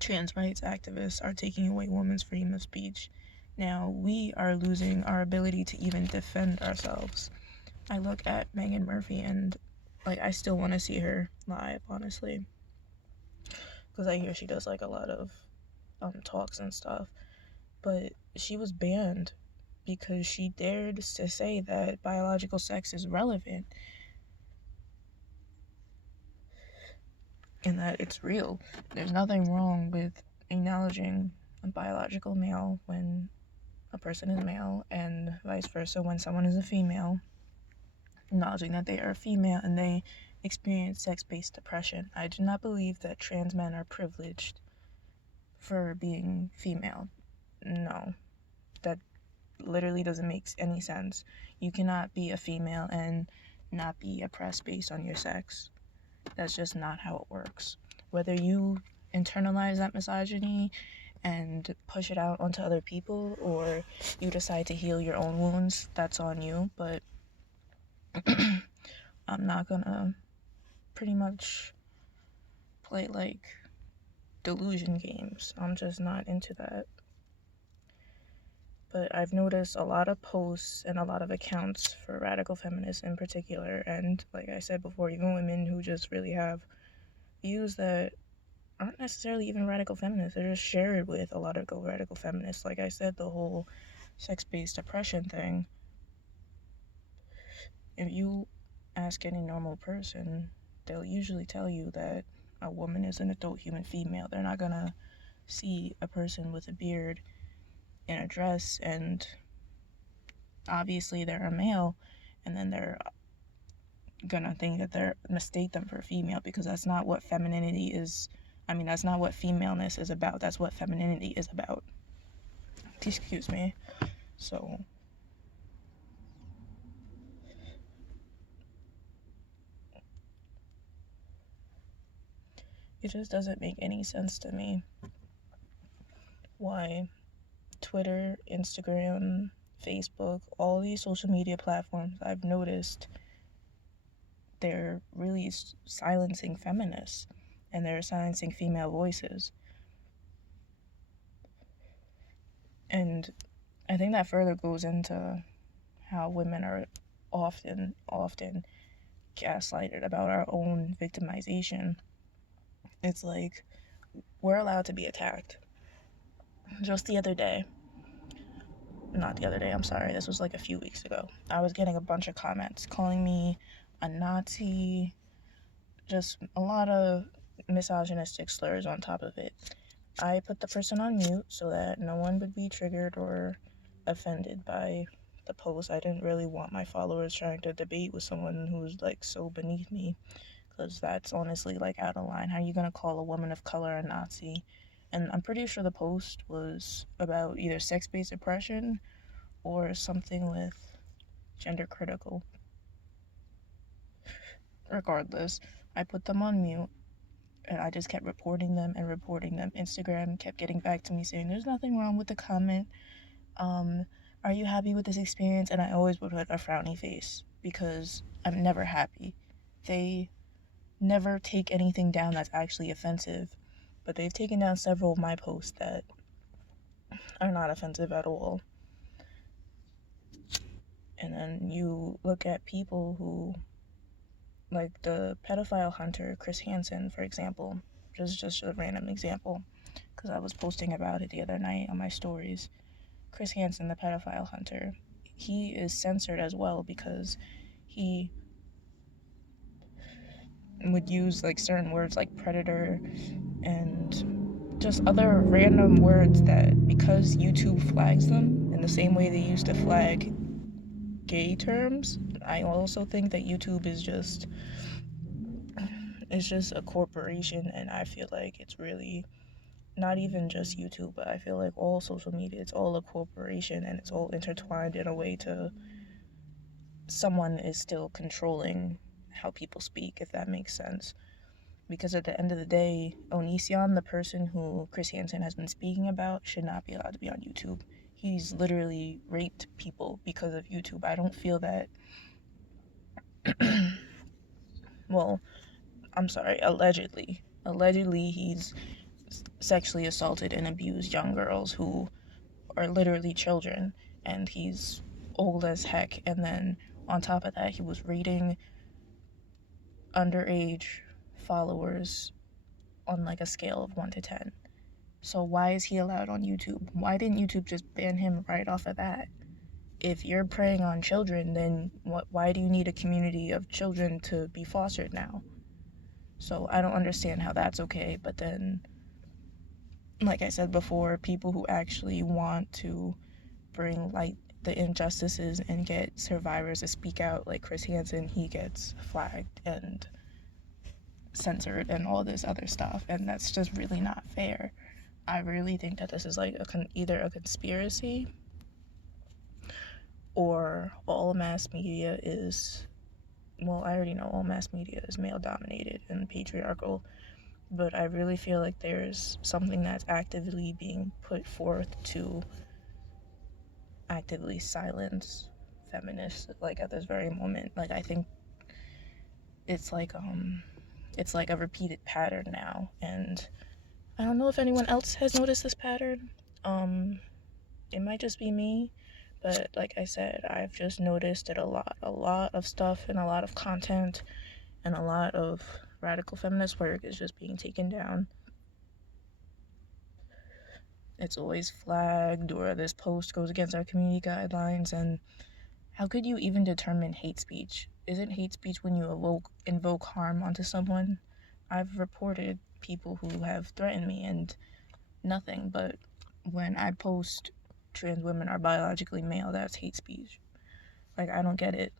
trans rights activists are taking away women's freedom of speech. Now, we are losing our ability to even defend ourselves. I look at Megan Murphy and, I still want to see her live, honestly. Because I hear she does, a lot of talks and stuff. But she was banned because she dared to say that biological sex is relevant and that it's real. There's nothing wrong with acknowledging a biological male when a person is male, and vice versa when someone is a female, acknowledging that they are a female and they experience sex-based depression. I do not believe that trans men are privileged for being female. No, that literally doesn't make any sense. You cannot be a female and not be oppressed based on your sex. That's just not how it works. Whether you internalize that misogyny and push it out onto other people, or you decide to heal your own wounds, that's on you. But I'm not gonna pretty much play delusion games. I'm just not into that. But I've noticed a lot of posts and a lot of accounts for radical feminists in particular, and like I said before, even women who just really have views that aren't necessarily even radical feminists. They're just shared with a lot of radical feminists. Like I said, the whole sex-based oppression thing. If you ask any normal person, they'll usually tell you that a woman is an adult human female. They're not gonna see a person with a beard in a dress and obviously they're a male, and then they're gonna think that they're mistake them for a female, because that's not what femininity is. That's not what femaleness is about. That's what femininity is about. Excuse me. So it just doesn't make any sense to me why Twitter, Instagram, Facebook, all these social media platforms, I've noticed they're really silencing feminists and they're silencing female voices. And I think that further goes into how women are often gaslighted about our own victimization. It's like we're allowed to be attacked. Just the other day, not the other day, I'm sorry, this was a few weeks ago, I was getting a bunch of comments calling me a Nazi, just a lot of misogynistic slurs on top of it. I put the person on mute so that no one would be triggered or offended by the post. I didn't really want my followers trying to debate with someone who's so beneath me, because that's honestly out of line. How are you gonna call a woman of color a Nazi? And I'm pretty sure the post was about either sex-based oppression or something with gender critical. Regardless, I put them on mute and I just kept reporting them. Instagram kept getting back to me saying there's nothing wrong with the comment. Are you happy with this experience? And I always would put a frowny face because I'm never happy. They never take anything down that's actually offensive, but they've taken down several of my posts that are not offensive at all. And then you look at people who, like the pedophile hunter Chris Hansen, for example, just a random example, because I was posting about it the other night on my stories. Chris Hansen, the pedophile hunter, he is censored as well because he would use certain words like predator and just other random words that, because YouTube flags them in the same way they used to flag gay terms, I also think that YouTube is just a corporation, and I feel like it's really not even just YouTube, but I feel like all social media, it's all a corporation and it's all intertwined in a way to someone is still controlling how people speak, if that makes sense. Because at the end of the day, Onision, the person who Chris Hansen has been speaking about, should not be allowed to be on YouTube. He's literally raped people because of YouTube. I don't feel that well, I'm sorry, allegedly he's sexually assaulted and abused young girls who are literally children, and he's old as heck. And then on top of that, he was rating underage followers on like a scale of 1 to 10. So why is he allowed on YouTube? Why didn't YouTube just ban him right off of that? If you're preying on children, then why do you need a community of children to be fostered now? So I don't understand how that's okay. But then, like I said before, people who actually want to bring light the injustices and get survivors to speak out, like Chris Hansen, he gets flagged and censored and all this other stuff, and that's just really not fair. I really think that this is like either a conspiracy, or all mass media is, well, I already know all mass media is male dominated and patriarchal, but I really feel like there's something that's actively being put forth to actively silence feminists, like at this very moment. Like, I think it's like a repeated pattern now, and I don't know if anyone else has noticed this pattern. It might just be me, but like I said, I've just noticed it a lot of stuff and a lot of content and a lot of radical feminist work is just being taken down. It's always flagged, or this post goes against our community guidelines. And how could you even determine hate speech? Isn't hate speech when you invoke harm onto someone? I've reported people who have threatened me and nothing, but when I post trans women are biologically male, that's hate speech. Like, I don't get it.